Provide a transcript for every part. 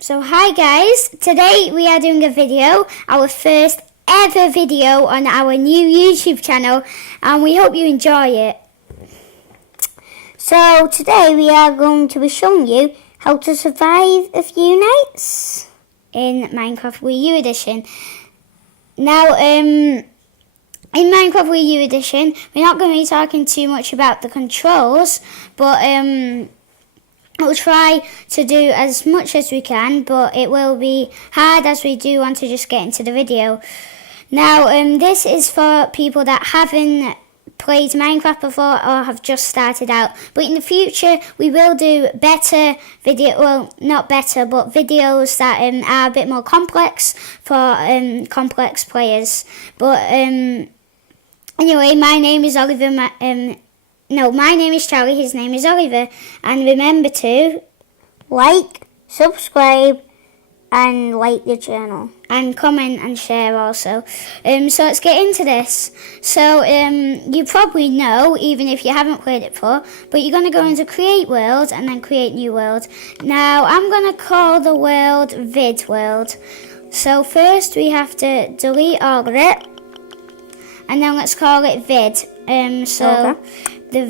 So hi guys, today we are doing a video, our first ever video on our new YouTube channel, and we hope you enjoy it. So today we are going to be showing you how to survive a few nights in Minecraft Wii U Edition. Now, in Minecraft Wii U Edition, we're not going to be talking too much about the controls, but we'll try to do as much as we can, but it will be hard as we do want to just get into the video. Now, this is for people that haven't played Minecraft before or have just started out, but in the future we will do better video, well, not better, but videos that are a bit more complex for complex players. But anyway, my name is Oliver. My name is Charlie, his name is Oliver, and remember to like, subscribe and like the channel and comment and share also. So let's get into this. So you probably know, even if you haven't played it before, but you're going to go into create world and then create new world. Now I'm going to call the world vid world. So first we have to delete all of it, and then let's call it vid. The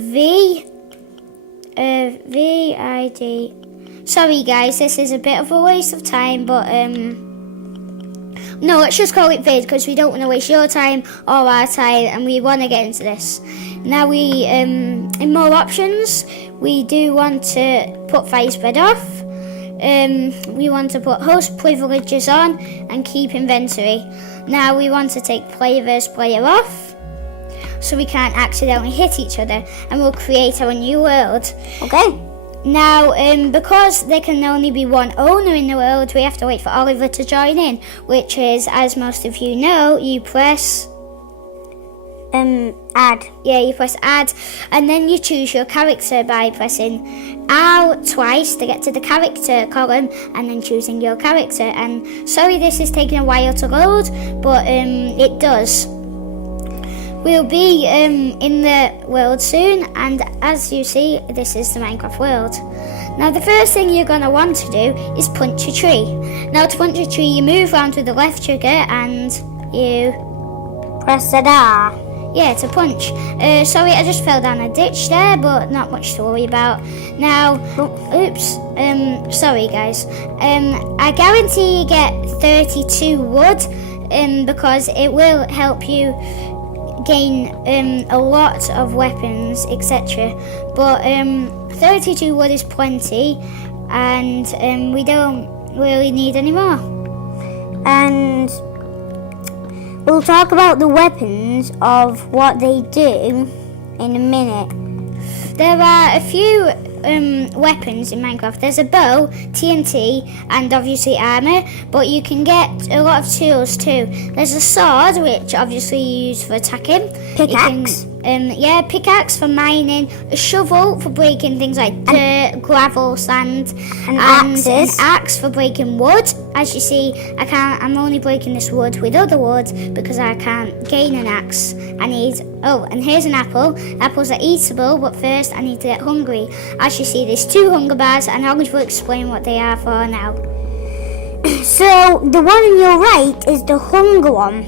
VID. Sorry guys, this is a bit of a waste of time, but no, let's just call it vid because we don't want to waste your time or our time, and we want to get into this. Now we, in more options, we do want to put fire spread off. We want to put host privileges on and keep inventory. Now we want to take player versus player off, so we can't accidentally hit each other, and we'll create our new world. Okay. Now, because there can only be one owner in the world, we have to wait for Oliver to join in, which is, as most of you know, you press add. Yeah, you press add, and then you choose your character by pressing R twice to get to the character column, and then choosing your character. And sorry this is taking a while to load, but it does. We'll be in the world soon, and as you see, this is the Minecraft world. Now the first thing you're going to want to do is punch a tree. Now to punch a tree, you move around with the left trigger and you press the R. Yeah, to punch. Sorry, I just fell down a ditch there, but not much to worry about. Now, oops, sorry guys. I guarantee you get 32 wood, because it will help you gain a lot of weapons, etc. But 32 wood is plenty, and we don't really need any more. And we'll talk about the weapons of what they do in a minute. There are a few weapons in Minecraft. There's a bow, TNT, and obviously armor, but you can get a lot of tools too. There's a sword, which obviously you use for attacking. Pickaxe. Pickaxe for mining, a shovel for breaking things like dirt, gravel, sand, and axes. An axe for breaking wood. As you see, I'm only breaking this wood with other wood because I can't gain an axe. And here's an apple. Apples are eatable, but first I need to get hungry. As you see, there's 2 hunger bars, and I'll just explain what they are for now. So the one on your right is the hunger one.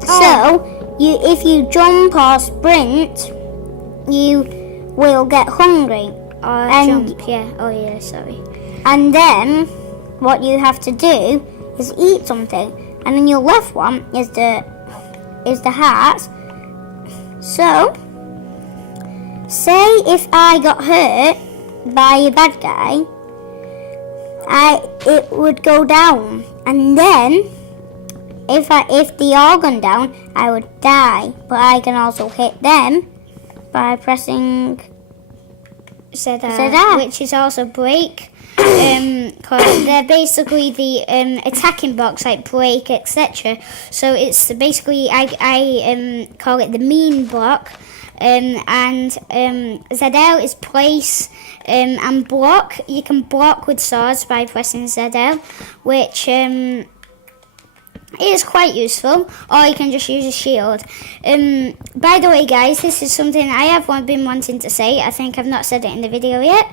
So if you jump or sprint, you will get hungry. Or jump, yeah. Oh yeah, sorry. And then what you have to do is eat something. And then your left one is the heart. So say if I got hurt by a bad guy, it would go down, and then if they all gone down, I would die. But I can also hit them by pressing ZR, which is also break. Cause they're basically the attacking blocks like break, etc. So it's basically I call it the mean block. And ZL is place and block. You can block with swords by pressing ZL, which It is quite useful, or you can just use a shield. By the way, guys, this is something I have been wanting to say. I think I've not said it in the video yet.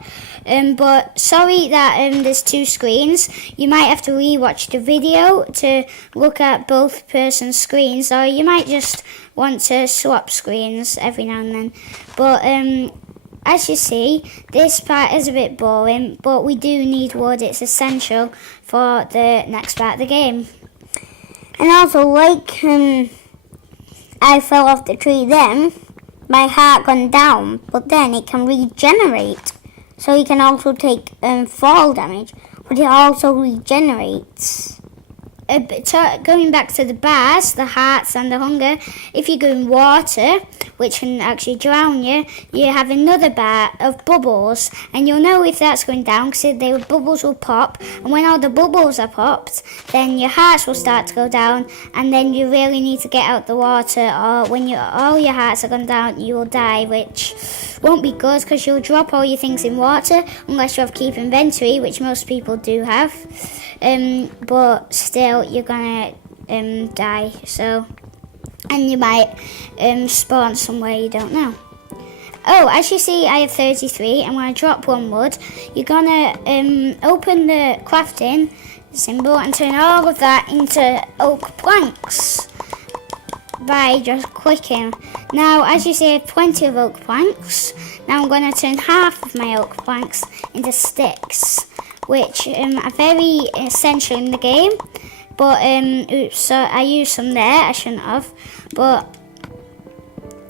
But sorry that there's two screens. You might have to rewatch the video to look at both persons' screens, or you might just want to swap screens every now and then. But as you see, this part is a bit boring, but we do need wood. It's essential for the next part of the game. And also, like I fell off the tree then, my heart gone down, but then it can regenerate. So you can also take fall damage, but it also regenerates. Going back to the bars, the hearts and the hunger, if you go in water, which can actually drown you, you have another bar of bubbles, and you'll know if that's going down because the bubbles will pop, and when all the bubbles are popped, then your hearts will start to go down, and then you really need to get out the water, or when all your hearts are gone down, you will die, which won't be good because you'll drop all your things in water unless you have keep inventory, which most people do have. But still, you're gonna die. So, and you might spawn somewhere you don't know. Oh, as you see, I have 33. I'm gonna drop one wood. You're gonna open the crafting symbol and turn all of that into oak planks by just clicking. Now, as you see, I have plenty of oak planks. Now I'm going to turn half of my oak planks into sticks, which are very essential in the game. But oops, so I used some there. I shouldn't have. But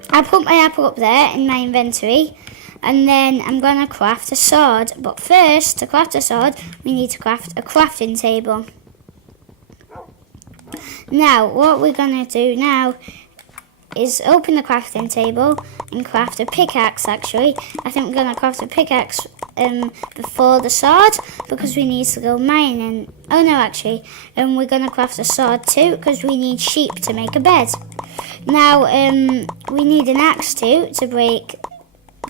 I put my apple up there in my inventory, and then I'm going to craft a sword. But first, to craft a sword, we need to craft a crafting table. Now, what we're going to do now is open the crafting table and craft a pickaxe, actually. I think we're going to craft a pickaxe before the sword because we need to go mining. Oh no, actually, we're going to craft a sword too because we need sheep to make a bed. Now, we need an axe too to break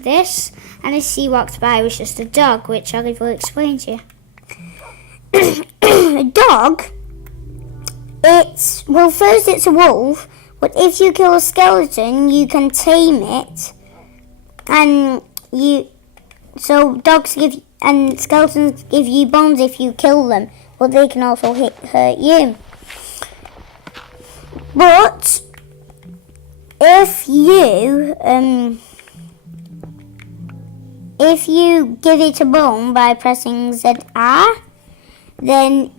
this. And as he walked by was just a dog, which Olive will explain to you. A dog? Well, first it's a wolf, but if you kill a skeleton, you can tame it, and so dogs and skeletons give you bones if you kill them, but they can also hurt you. But if you give it a bone by pressing ZR, then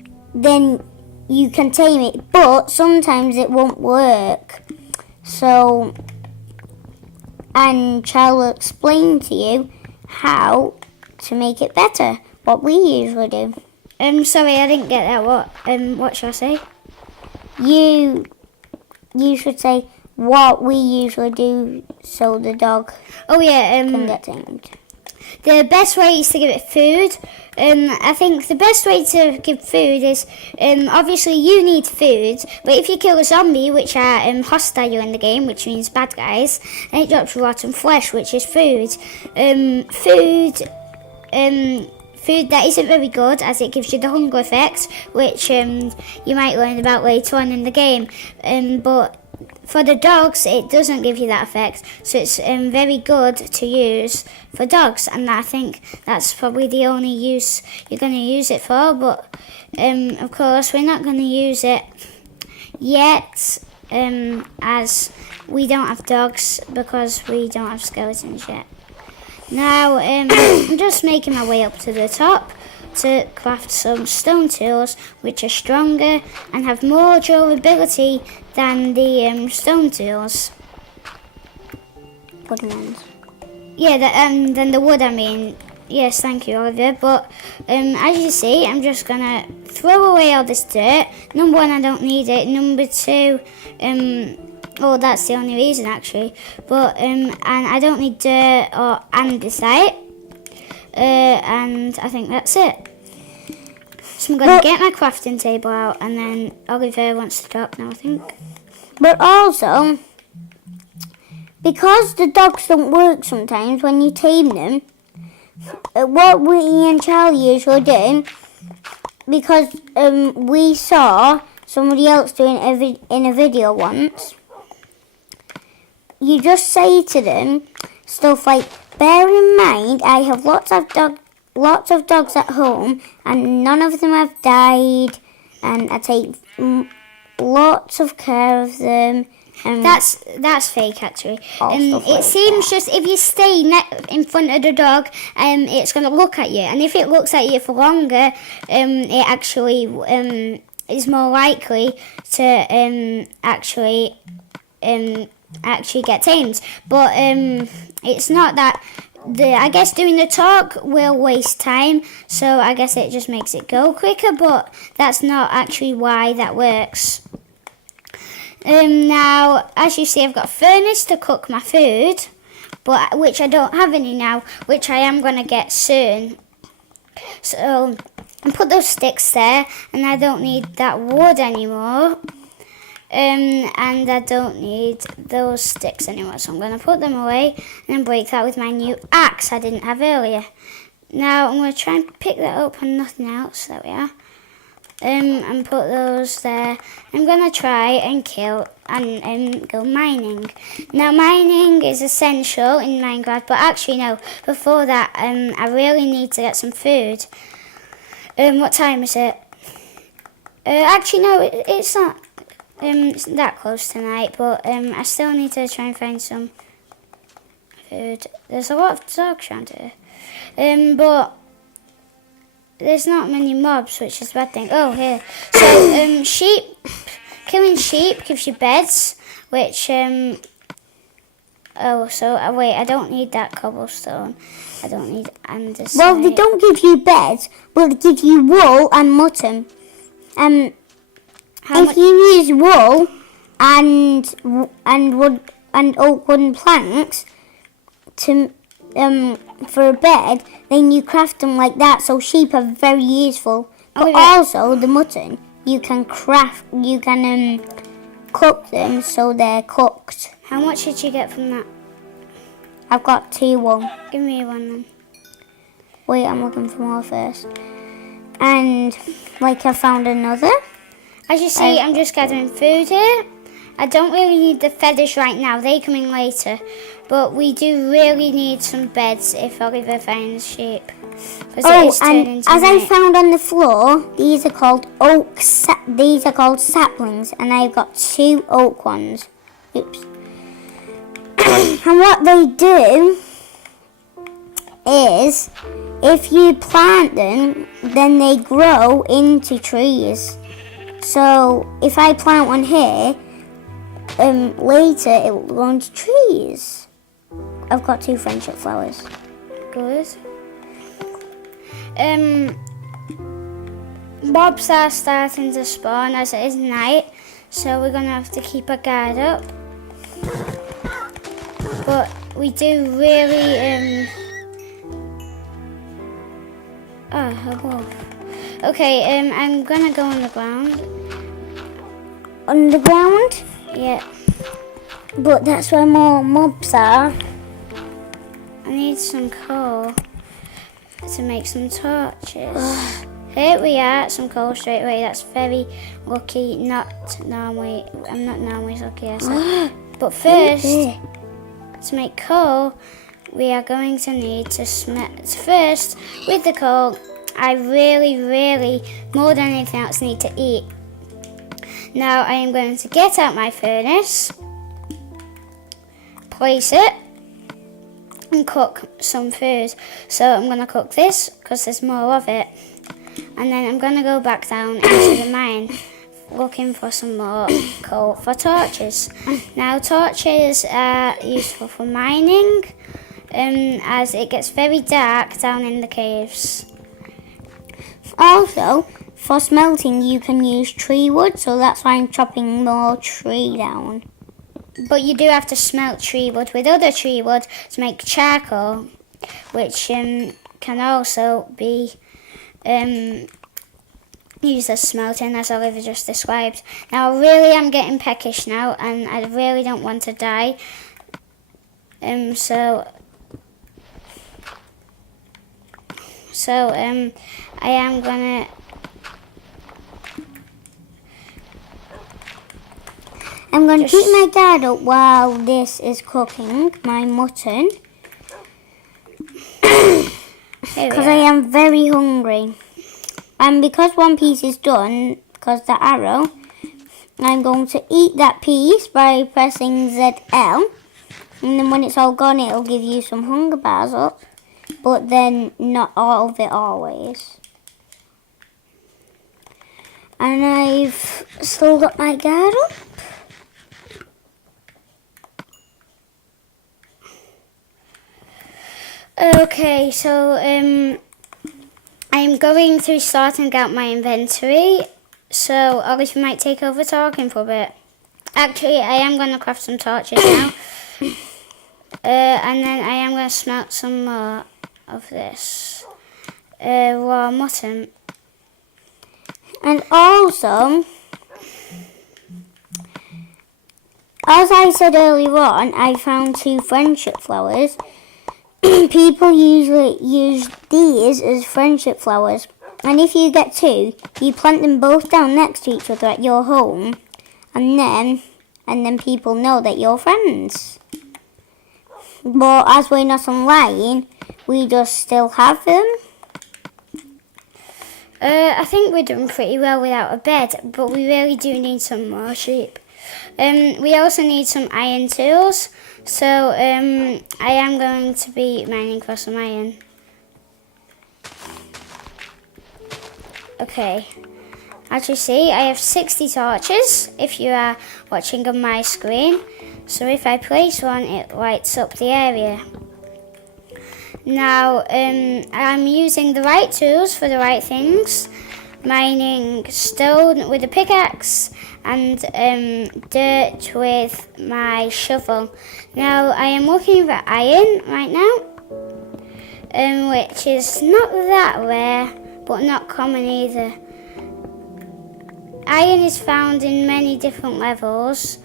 you can tame it, but sometimes it won't work. So, and Charlie will explain to you how to make it better, what we usually do. Sorry, I didn't get that. What shall I say? You should say what we usually do so the dog can get tamed. The best way is to give it food. I think the best way to give food is, obviously you need food, but if you kill a zombie, which are hostile in the game, which means bad guys, and it drops rotten flesh, which is food. Food that isn't very good, as it gives you the hunger effect, which you might learn about later on in the game. But for the dogs, it doesn't give you that effect, so it's very good to use for dogs, and I think that's probably the only use you're going to use it for. But of course, we're not going to use it yet, as we don't have dogs because we don't have skeletons yet. Now, I'm just making my way up to the top to craft some stone tools, which are stronger and have more durability than the stone tools. Wooden ones. Yeah, than the wood, I mean. Yes, thank you, Olivia. But as you see, I'm just going to throw away all this dirt. Number one, I don't need it. Number two, oh, that's the only reason, actually. But, and I don't need dirt or andesite. And I think that's it. So I'm going to get my crafting table out, and then Oliver wants to talk now, I think. But also, because the dogs don't work sometimes when you tame them, what we and Charlie usually do, because we saw somebody else doing it in a video once, you just say to them stuff like, bear in mind, I have lots of dogs at home, and none of them have died, and I take lots of care of them. That's fake, actually. Stuff It like seems just if you stay in front of the dog, it's going to look at you, and if it looks at you for longer, it actually is more likely to actually get tamed. But it's not that. I guess doing the talk will waste time, so I guess it just makes it go quicker, but that's not actually why that works. Now, as you see, I've got a furnace to cook my food, but which I don't have any now, which I am going to get soon. So, I put those sticks there, and I don't need that wood anymore. And I don't need those sticks anymore, so I'm going to put them away and then break that with my new axe I didn't have earlier. Now, I'm going to try and pick that up and nothing else. There we are. And put those there. I'm going to try and kill and go mining. Now, mining is essential in Minecraft, but actually no, before that, I really need to get some food. What time is it? Actually no, it's not that close tonight, but I still need to try and find some food. There's a lot of dogs around here. But there's not many mobs, which is a bad thing. Oh, here. So, sheep. Killing sheep gives you beds, which, wait, I don't need that cobblestone. I don't need andesite. Well, they don't give you beds, but they give you wool and mutton. If you use wool and wood and oak wooden planks to for a bed, then you craft them like that. So sheep are very useful. But also the mutton, you can cook them so they're cooked. How much did you get from that? I've got 2 wool. Give me one then. Wait, I'm looking for more first. And I found another. As you see, I'm just gathering food here. I don't really need the feathers right now. They come in later. But we do really need some beds if Oliver finds sheep. And as I found on the floor, these are called these are called saplings, and I've got 2 oak ones. Oops. And what they do is, if you plant them, then they grow into trees. So if I plant one here, later it will grow into trees. I've got 2 friendship flowers. Good. Mobs are starting to spawn as it is night, so we're gonna have to keep our guard up. But we do really hello. Okay, I'm gonna go on the ground. Underground? Yeah. But that's where more mobs are. I need some coal to make some torches. Here we are, some coal straight away. That's very lucky. I'm not normally lucky. But first, to make coal, we are going to need to first, with the coal, I really, more than anything else, need to eat. Now I am going to get out my furnace, place it, and cook some food. So I'm going to cook this because there's more of it. And then I'm going to go back down into the mine looking for some more coal for torches. Now torches are useful for mining as it gets very dark down in the caves. Also, for smelting you can use tree wood, so that's why I'm chopping more tree down. But you do have to smelt tree wood with other tree wood to make charcoal, which can also be used as smelting, as Oliver just described. Now, really, I'm getting peckish now, and I really don't want to die. So I am gonna I'm going to Just- keep my guard up while this is cooking, my mutton. Here we Because I are. am very hungry. And because one piece is done, because the arrow, I'm going to eat that piece by pressing ZL. And then when it's all gone, it'll give you some hunger bars up. But then not all of it always. And I've still got my guard up. Okay, so I'm going to sorting out my inventory. So Olive might take over talking for a bit. Actually, I am going to craft some torches now. And then I am going to smelt some more of this raw mutton. And also, as I said earlier on, I found 2 friendship flowers. People usually use these as friendship flowers. And if you get 2, you plant them both down next to each other at your home. And then people know that you're friends. But as we're not online, we just still have them. I think we're doing pretty well without a bed, but we really do need some more sheep. We also need some iron tools, so I am going to be mining for some iron. Okay, as you see, I have 60 torches if you are watching on my screen. So if I place one, it lights up the area. Now, I'm using the right tools for the right things. Mining stone with a pickaxe and dirt with my shovel. Now, I am looking for iron right now, which is not that rare, but not common either. Iron is found in many different levels,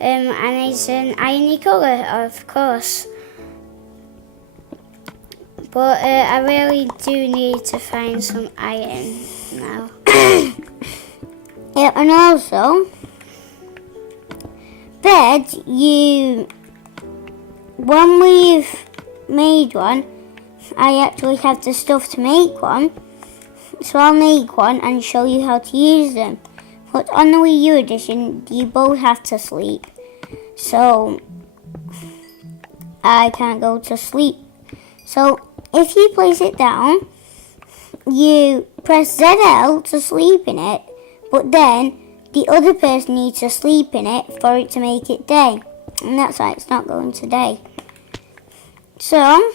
and it's an irony colour, of course. But I really do need to find some iron now. Yeah, and also, when we've made one, I actually have the stuff to make one. So I'll make one and show you how to use them. But on the Wii U edition, you both have to sleep. So I can't go to sleep. So if you place it down, you press ZL to sleep in it, but then the other person needs to sleep in it for it to make it day. And that's why it's not going to day. So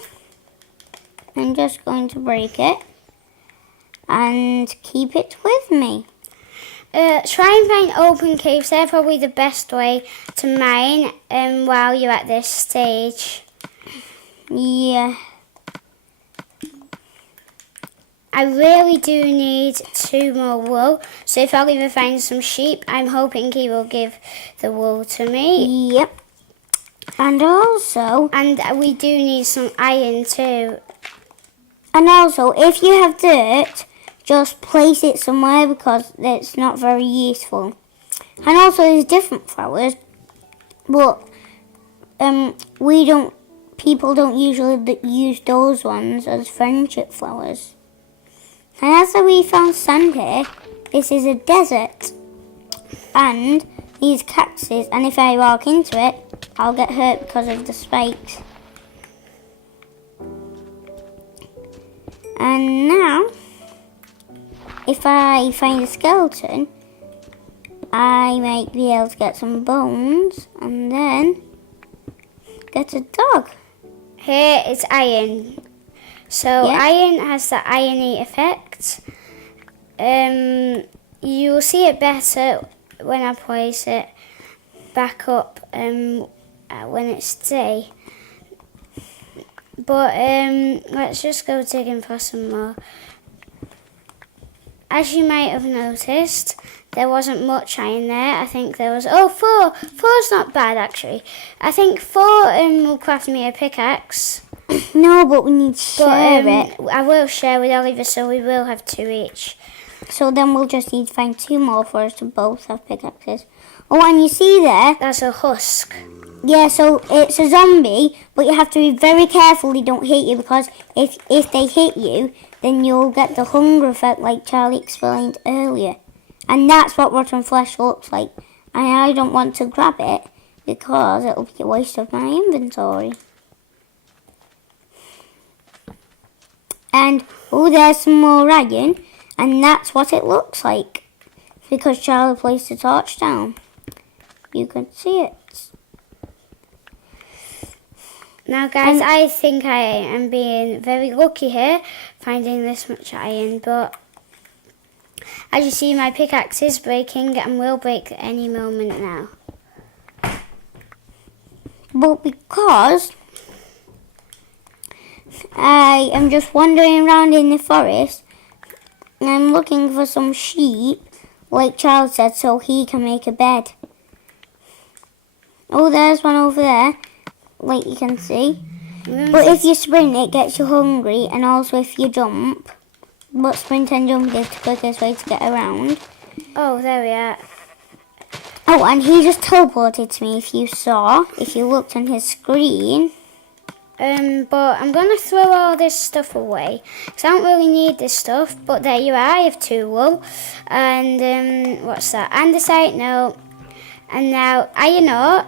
I'm just going to break it and keep it with me. Try and find open caves. They're probably the best way to mine while you're at this stage. Yeah. I really do need 2 more wool, so if Oliver finds some sheep, I'm hoping he will give the wool to me. Yep. And also, We do need some iron too. if you have dirt, just place it somewhere because it's not very useful. And also, there's different flowers, but people don't usually use those ones as friendship flowers. And as we found sand here, this is a desert. And these cactuses, and if I walk into it, I'll get hurt because of the spikes. And now, if I find a skeleton, I might be able to get some bones and then get a dog. Here is iron. So Yeah. iron has the irony effect. You'll see it better when I place it back up when it's day. But let's just go digging for some more. As you might have noticed, there wasn't much iron there. I think there was 4. 4's not bad actually. I think 4 will craft me a pickaxe. No, but we need to But share it. I will share with Oliver, so we will have 2 each. So then we'll just need to find 2 more for us to both have pickaxes. Oh, and you see there? That's a husk. Yeah, so it's a zombie, but you have to be very careful they don't hit you, because if they hit you, then you'll get the hunger effect like Charlie explained earlier. And that's what rotten flesh looks like. And I don't want to grab it because it'll be a waste of my inventory. And, oh, there's some more iron. And that's what it looks like. Because Charlie placed the torch down. You can see it. Now, guys, I think I am being very lucky here, finding this much iron, but as you see, my pickaxe is breaking and will break any moment now. But because I am just wandering around in the forest, and I'm looking for some sheep, like Charles said, so he can make a bed. Oh, there's one over there, like you can see. But if you sprint, it gets you hungry, and also if you jump. But sprint and jump is the quickest way to get around. Oh, there we are. Oh, and he just teleported to me, if you looked on his screen. But I'm going to throw all this stuff away, because I don't really need this stuff, but there you are, I have 2 wool, and, what's that, andesite, no, and now iron ore,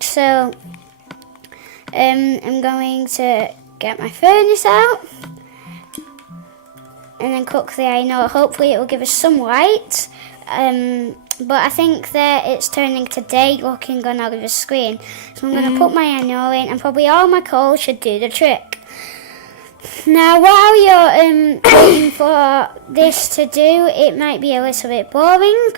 so, I'm going to get my furnace out, and then cook the iron ore. Hopefully it will give us some light, but I think that it's turning to day looking on Oliver's screen. So I'm going to put my iron ore in, and probably all my coal should do the trick. Now, while you're waiting for this to do, it might be a little bit boring.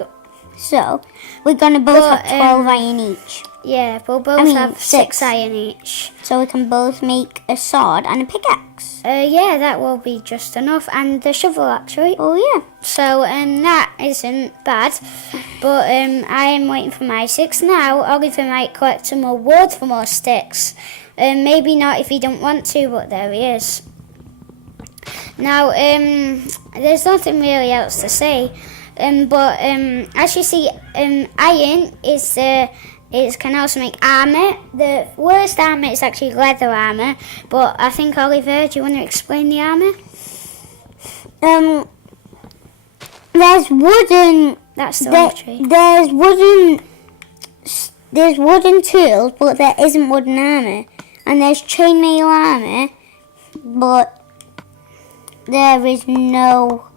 So, we're going to both have 12 iron each. Yeah, we'll both have 6 iron each. So we can both make a sword and a pickaxe. Yeah, that will be just enough. And the shovel, actually. Oh, yeah. So, that isn't bad. But I am waiting for my 6 now. Oliver might collect some more wood for more sticks. Maybe not if he don't want to, but there he is. Now, there's nothing really else to say. But as you see, iron is it can also make armour. The worst armour is actually leather armour. But I think, Oliver, do you want to explain the armour? There's wooden. That's the wrong tree. There's wooden tools, but there isn't wooden armour. And there's chainmail armour, but there is no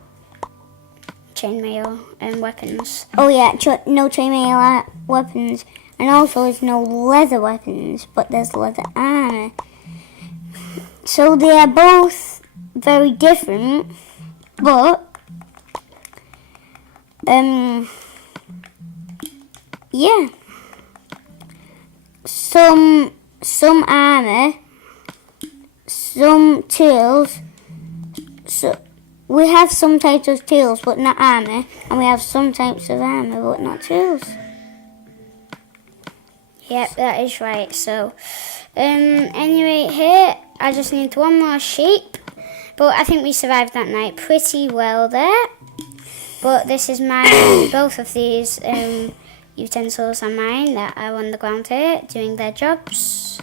chainmail and weapons. Oh yeah, no chainmail weapons. And also there's no leather weapons, but there's leather armour. So they are both very different, but yeah. Some armour, some tools. So we have some types of tools but not armour, and we have some types of armour but not tools. Yep, that is right. So, anyway, here I just need 1 more sheep, but I think we survived that night pretty well there. But this is mine. Both of these utensils are mine that are on the ground here doing their jobs.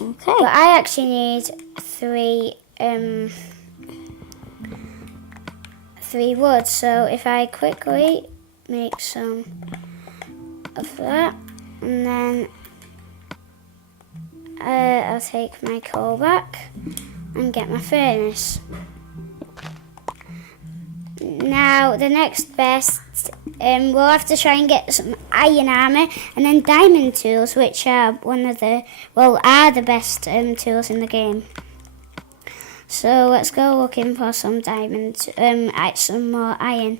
Okay. But I actually need 3 wood. So if I quickly make some of that, and then I'll take my coal back and get my furnace. Now the next best, we'll have to try and get some iron armour and then diamond tools, which are are the best tools in the game. So let's go looking for some diamonds, some more iron.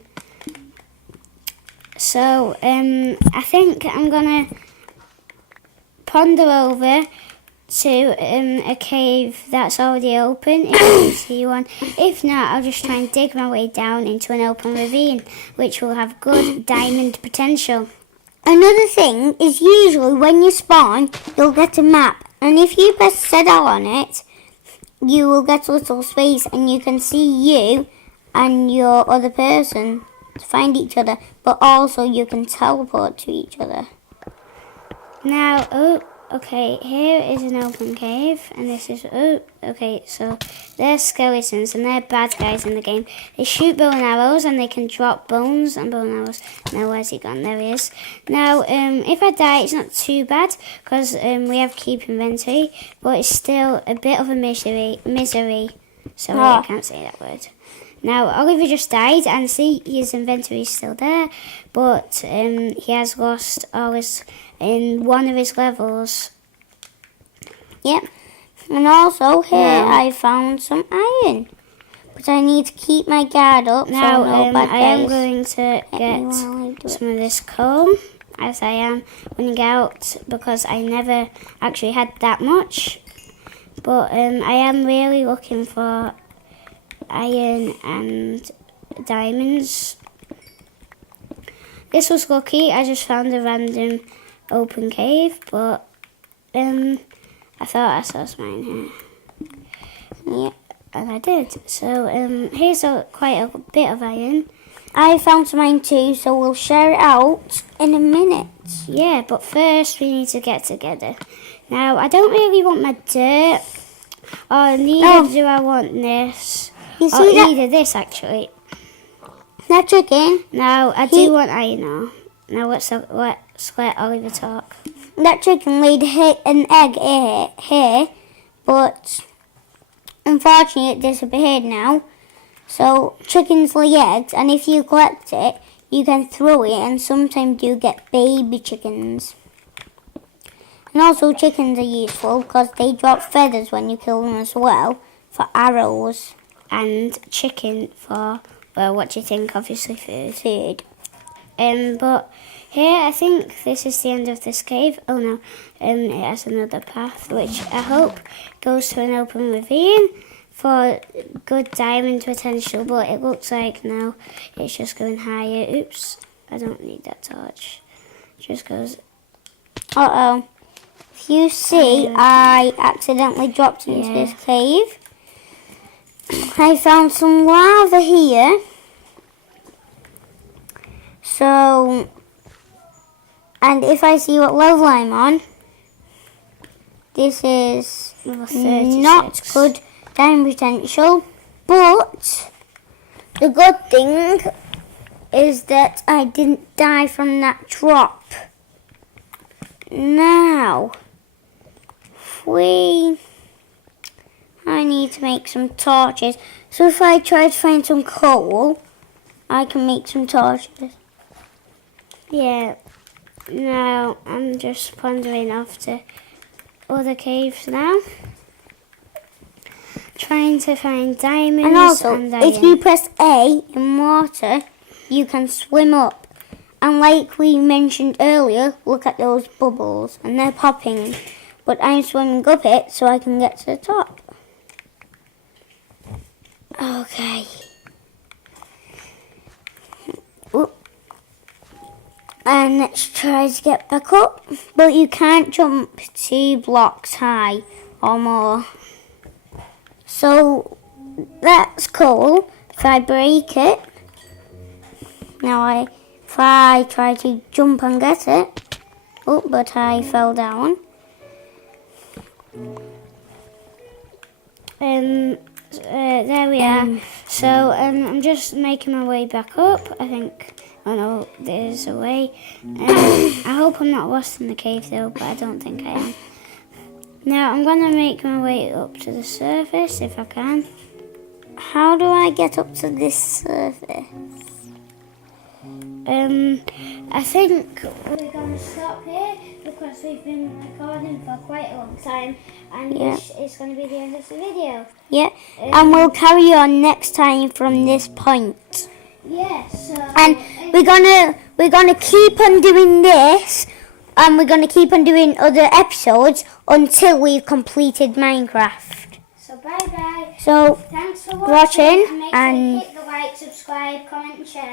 So, I think I'm going to ponder over to a cave that's already open, if you see one. If not, I'll just try and dig my way down into an open ravine, which will have good diamond potential. Another thing is usually when you spawn, you'll get a map. And if you press Z on it, you will get a little space and you can see you and your other person to find each other, but also you can teleport to each other. Now, okay, here is an open cave, and this is, okay, so they're skeletons, and they're bad guys in the game. They shoot bow and arrows, and they can drop bones and bow and arrows. Now, where's he gone? There he is. Now, if I die, it's not too bad, because we have keep inventory, but it's still a bit of a misery. Sorry, I can't say that word. Now, Oliver just died, and see, his inventory is still there, but he has lost all his, in one of his levels. Yep. And also, here I found some iron. But I need to keep my guard up. Now, so no I am going to get some of this coal, as I am running out, because I never actually had that much. But I am really looking for iron and diamonds. This was lucky. I just found a random open cave, but I thought I saw something here. Yeah, and I did. So here's quite a bit of iron. I found some iron too, so we'll share it out in a minute. Yeah, but first we need to get together. Now, I don't really want my dirt, or neither do I want this. You Or see that? either this, actually. That chicken. Now, I do want iron now. Now, let's let Oliver talk. That chicken laid an egg here, but unfortunately it disappeared now. So chickens lay eggs, and if you collect it, you can throw it, and sometimes you get baby chickens. And also chickens are useful because they drop feathers when you kill them as well, for arrows. And chicken for, well, what do you think? Obviously food. Food. But here, I think this is the end of this cave. Oh no, it has another path, which I hope goes to an open ravine for good diamond potential, but it looks like now it's just going higher. Oops, I don't need that torch. Just goes. Uh-oh. If you see, I accidentally dropped into this cave. I found some lava here. So, and if I see what level I'm on, this is Level 36. not good diamond potential, but the good thing is that I didn't die from that drop. Now, I need to make some torches. So if I try to find some coal, I can make some torches. Yeah. Now I'm just wandering off to other caves now, trying to find diamonds. And also, and if you press A in water, you can swim up. And like we mentioned earlier, look at those bubbles, and they're popping. But I'm swimming up it so I can get to the top. Okay. Oop. And let's try to get back up. But you can't jump 2 blocks high or more. So that's cool. If I break it, if I try to jump and get it, but I fell down. There we are. So I'm just making my way back up. I think, oh no, there's a way. I hope I'm not lost in the cave though, but I don't think I am. Now I'm gonna make my way up to the surface if I can. How do I get up to this surface? I think we're gonna stop here because we've been recording for quite a long time, and it's gonna be the end of the video. Yeah, and we'll carry on next time from this point. Yes. And we're gonna keep on doing this, and we're gonna keep on doing other episodes until we've completed Minecraft. So bye bye. So Thanks for watching, and make sure and you hit the like, subscribe, comment, and share.